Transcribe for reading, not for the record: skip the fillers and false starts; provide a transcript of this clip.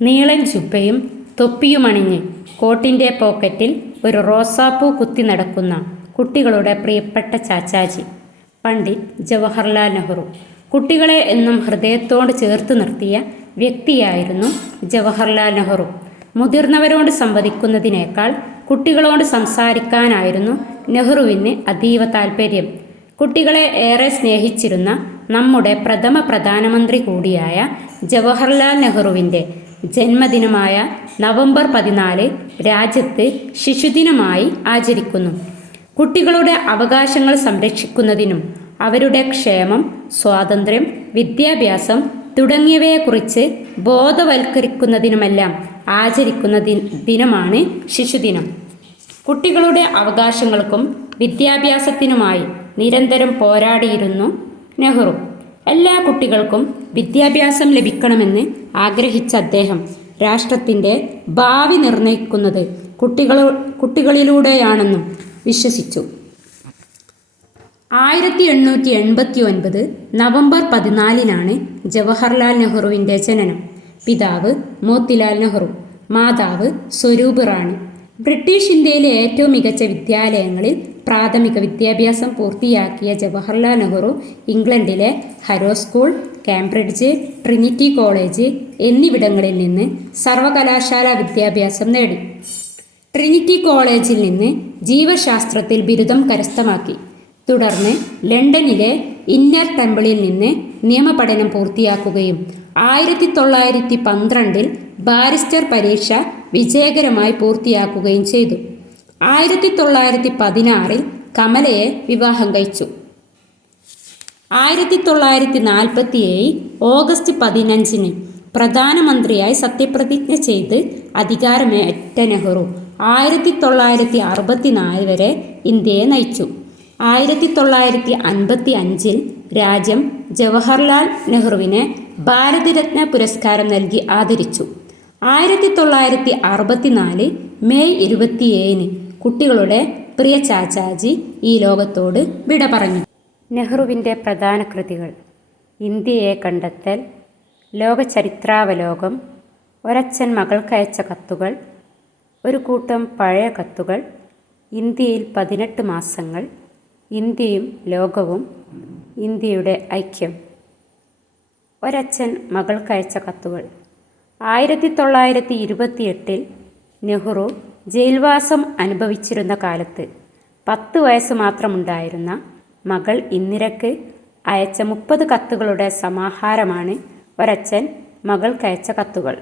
നീളൻ ജുബ്ബയും തൊപ്പിയുമണിഞ്ഞ് കോട്ടിൻ്റെ പോക്കറ്റിൽ ഒരു റോസാപ്പൂ കുത്തി നടക്കുന്ന കുട്ടികളുടെ പ്രിയപ്പെട്ട ചാച്ചാജി പണ്ഡിറ്റ് ജവഹർലാൽ നെഹ്റു. കുട്ടികളെ എന്നും ഹൃദയത്തോട് ചേർത്ത് നിർത്തിയ വ്യക്തിയായിരുന്നു ജവഹർലാൽ നെഹ്റു. മുതിർന്നവരോട് സംവദിക്കുന്നതിനേക്കാൾ കുട്ടികളോട് സംസാരിക്കാനായിരുന്നു നെഹ്റുവിന് അതീവ താൽപ്പര്യം. കുട്ടികളെ ഏറെ സ്നേഹിച്ചിരുന്ന നമ്മുടെ പ്രഥമ പ്രധാനമന്ത്രി കൂടിയായ ജവഹർലാൽ നെഹ്റുവിൻ്റെ ജന്മദിനമായ നവംബർ 14 രാജ്യത്ത് ശിശുദിനമായി ആചരിക്കുന്നു. കുട്ടികളുടെ അവകാശങ്ങൾ സംരക്ഷിക്കുന്നതിനും അവരുടെ ക്ഷേമം, സ്വാതന്ത്ര്യം, വിദ്യാഭ്യാസം തുടങ്ങിയവയെക്കുറിച്ച് ബോധവൽക്കരിക്കുന്നതിനുമെല്ലാം ആചരിക്കുന്ന ദിനമാണ് ശിശുദിനം. കുട്ടികളുടെ അവകാശങ്ങൾക്കും വിദ്യാഭ്യാസത്തിനുമായി നിരന്തരം പോരാടിയിരുന്നു നെഹ്റു. എല്ലാ കുട്ടികൾക്കും വിദ്യാഭ്യാസം ലഭിക്കണമെന്ന് ആഗ്രഹിച്ച അദ്ദേഹം രാഷ്ട്രത്തിൻ്റെ ഭാവി നിർണയിക്കുന്നത് കുട്ടികളിലൂടെയാണെന്നും വിശ്വസിച്ചു. 1889 നവംബർ 14 ജവഹർലാൽ നെഹ്റുവിൻ്റെ ജനനം. പിതാവ് മോത്തിലാൽ നെഹ്റു, മാതാവ് സ്വരൂപ് റാണി. ബ്രിട്ടീഷ് ഇന്ത്യയിലെ ഏറ്റവും മികച്ച വിദ്യാലയങ്ങളിൽ പ്രാഥമിക വിദ്യാഭ്യാസം പൂർത്തിയാക്കിയ ജവഹർലാൽ നെഹ്റു ഇംഗ്ലണ്ടിലെ ഹരോ സ്കൂൾ, കേംബ്രിഡ്ജ്, ട്രിനിറ്റി കോളേജ് എന്നിവിടങ്ങളിൽ നിന്ന് സർവകലാശാല വിദ്യാഭ്യാസം നേടി. ട്രിനിറ്റി കോളേജിൽ നിന്ന് ജീവശാസ്ത്രത്തിൽ ബിരുദം കരസ്ഥമാക്കി. തുടർന്ന് ലണ്ടനിലെ ഇന്നർ ടെമ്പിളിൽ നിന്ന് നിയമപഠനം പൂർത്തിയാക്കുകയും 1912 ബാരിസ്റ്റർ പരീക്ഷ വിജയകരമായി പൂർത്തിയാക്കുകയും ചെയ്തു. 1916 കമലയെ വിവാഹം കഴിച്ചു. 1947 ഓഗസ്റ്റ് 15 പ്രധാനമന്ത്രിയായി സത്യപ്രതിജ്ഞ ചെയ്ത് അധികാരമേറ്റ നെഹ്റു 1964 വരെ ഇന്ത്യയെ നയിച്ചു. 1955 രാജ്യം ജവഹർലാൽ നെഹ്റുവിനെ ഭാരതരത്ന പുരസ്കാരം നൽകി ആദരിച്ചു. 1964 മെയ് 27 കുട്ടികളുടെ പ്രിയ ചാച്ചാജി ഈ ലോകത്തോട് വിട പറഞ്ഞു. നെഹ്റുവിൻ്റെ പ്രധാന കൃതികൾ: ഇന്ത്യയെ കണ്ടെത്തൽ, ലോകചരിത്രാവലോകം, ഒരച്ഛൻ മകൾക്കയച്ച കത്തുകൾ, ഒരു കൂട്ടം പഴയ കത്തുകൾ, ഇന്ത്യയിൽ 18 മാസങ്ങൾ, ഇന്ത്യയും ലോകവും, ഇന്ത്യയുടെ ഐക്യം. ഒരച്ഛൻ മകൾക്കയച്ച കത്തുകൾ. 1928 നെഹ്റു ജയിൽവാസം അനുഭവിച്ചിരുന്ന കാലത്ത് 10 വയസ്സ് മാത്രമുണ്ടായിരുന്ന മകൾ ഇന്ദിരയ്ക്ക് അയച്ച 30 കത്തുകളുടെ സമാഹാരമാണ് ഒരച്ഛൻ മകൾക്കയച്ച കത്തുകൾ.